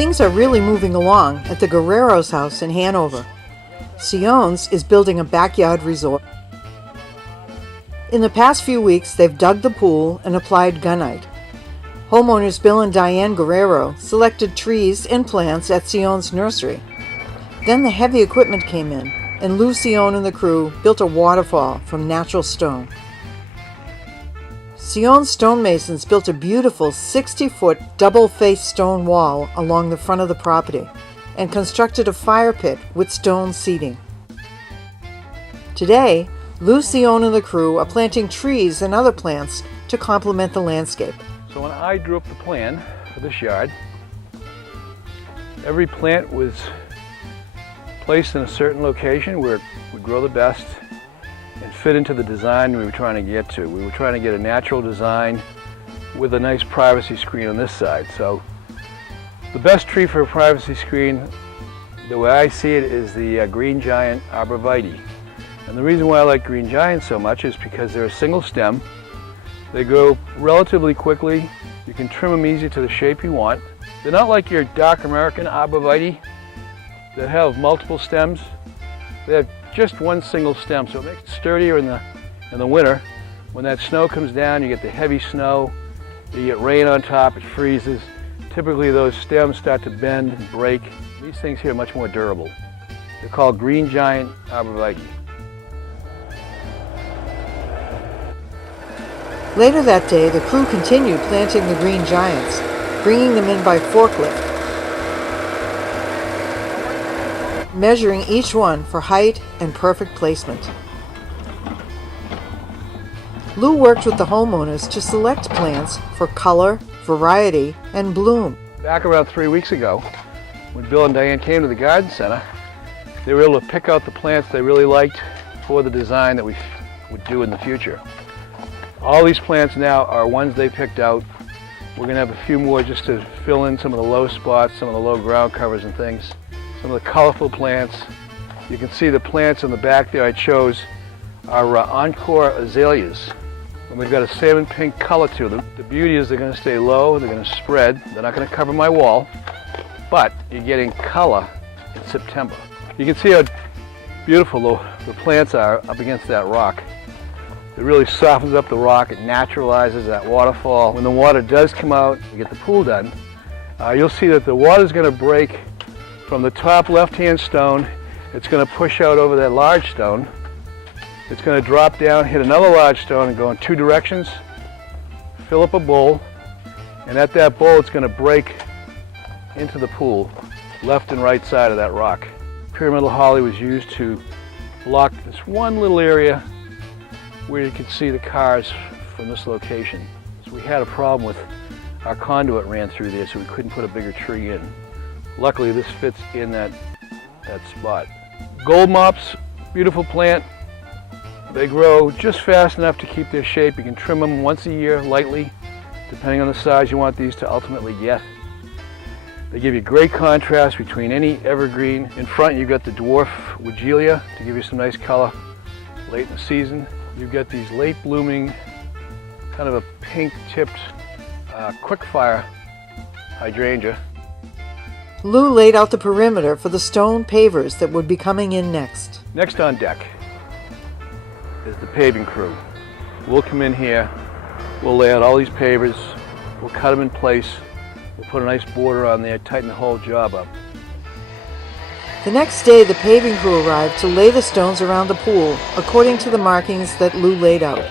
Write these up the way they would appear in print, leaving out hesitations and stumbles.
Things are really moving along at the Guerrero's house in Hanover. Seoane's is building a backyard resort. In the past few weeks, they've dug the pool and applied gunite. Homeowners Bill and Diane Guerriero selected trees and plants at Seoane's nursery. Then the heavy equipment came in, and Lou Seoane and the crew built a waterfall from natural stone. Seoane's stonemasons built a beautiful 60-foot double-faced stone wall along the front of the property and constructed a fire pit with stone seating. Today, Lou Seoane and the crew are planting trees and other plants to complement the landscape. So when I drew up the plan for this yard, every plant was placed in a certain location where it would grow the best and fit into the design we were trying to get to. We were trying to get a natural design with a nice privacy screen on this side. So the best tree for a privacy screen, the way I see it, is the green giant arborvitae. And the reason why I like green giants so much is because they're a single stem. They grow relatively quickly. You can trim them easy to the shape you want. They're not like your dark American arborvitae that have multiple stems. They have just one single stem, so it makes it sturdier in the winter. When that snow comes down, you get the heavy snow, you get rain on top, it freezes. Typically those stems start to bend and break. These things here are much more durable. They're called green giant arborvitae. Later that day, the crew continued planting the green giants, bringing them in by forklift, measuring each one for height and perfect placement. Lou worked with the homeowners to select plants for color, variety, and bloom. Back around 3 weeks ago, when Bill and Diane came to the garden center, they were able to pick out the plants they really liked for the design that we would do in the future. All these plants now are ones they picked out. We're going to have a few more just to fill in some of the low spots, some of the low ground covers and things. Some of the colorful plants. You can see the plants in the back there I chose are encore azaleas. And we've got a salmon pink color to them. The beauty is they're going to stay low, they're going to spread, they're not going to cover my wall, but you're getting color in September. You can see how beautiful the plants are up against that rock. It really softens up the rock, it naturalizes that waterfall. When the water does come out, we get the pool done, you'll see that the water is going to break from the top left-hand stone. It's going to push out over that large stone. It's going to drop down, hit another large stone, and go in two directions, fill up a bowl, and at that bowl it's going to break into the pool, left and right side of that rock. Pyramidal holly was used to block this one little area where you could see the cars from this location. So we had a problem with our conduit ran through there, so we couldn't put a bigger tree in. Luckily, this fits in that spot. Gold mops, beautiful plant. They grow just fast enough to keep their shape. You can trim them once a year lightly, depending on the size you want these to ultimately get. They give you great contrast between any evergreen. In front, you've got the dwarf Weigela to give you some nice color late in the season. You've got these late blooming, kind of a pink-tipped quickfire hydrangea. Lou laid out the perimeter for the stone pavers that would be coming in next. Next on deck is the paving crew. We'll come in here, we'll lay out all these pavers, we'll cut them in place, we'll put a nice border on there, tighten the whole job up. The next day, the paving crew arrived to lay the stones around the pool according to the markings that Lou laid out.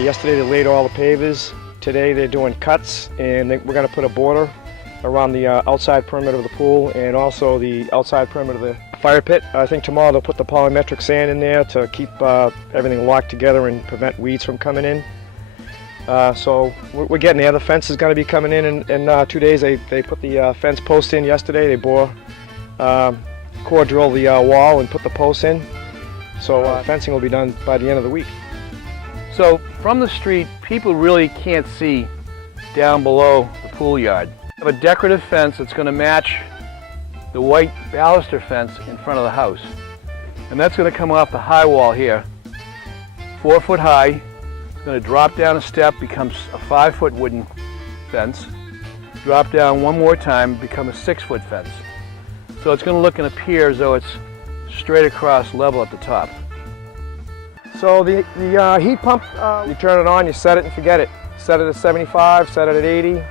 Yesterday they laid all the pavers. Today they're doing cuts, and we're going to put a border around the outside perimeter of the pool and also the outside perimeter of the fire pit. I think tomorrow they'll put the polymetric sand in there to keep everything locked together and prevent weeds from coming in. So we're getting there. The fence is going to be coming in 2 days. They put the fence post in yesterday. They core drill the wall and put the posts in. So fencing will be done by the end of the week. So from the street, people really can't see down below the pool yard. We have a decorative fence that's going to match the white baluster fence in front of the house. And that's going to come off the high wall here, 4 foot high. It's going to drop down a step, becomes a 5 foot wooden fence. Drop down one more time, become a 6 foot fence. So it's going to look and appear as though it's straight across level at the top. So the heat pump, you turn it on, you set it and forget it. Set it at 75, set it at 80,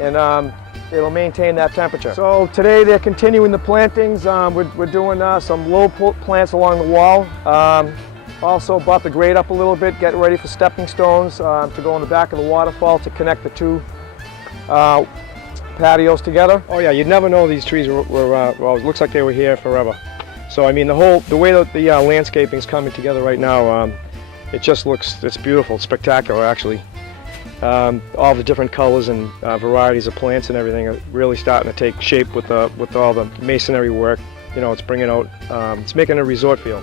and it'll maintain that temperature. So today they're continuing the plantings. We're doing some low plants along the wall. Also brought the grade up a little bit, getting ready for stepping stones to go in the back of the waterfall to connect the two patios together. Oh yeah, you'd never know these trees were well, it looks like they were here forever. So I mean, the way that the landscaping is coming together right now, it just looks, it's beautiful, it's spectacular actually. All the different colors and varieties of plants and everything are really starting to take shape with all the masonry work. You know, it's bringing out, it's making a resort feel.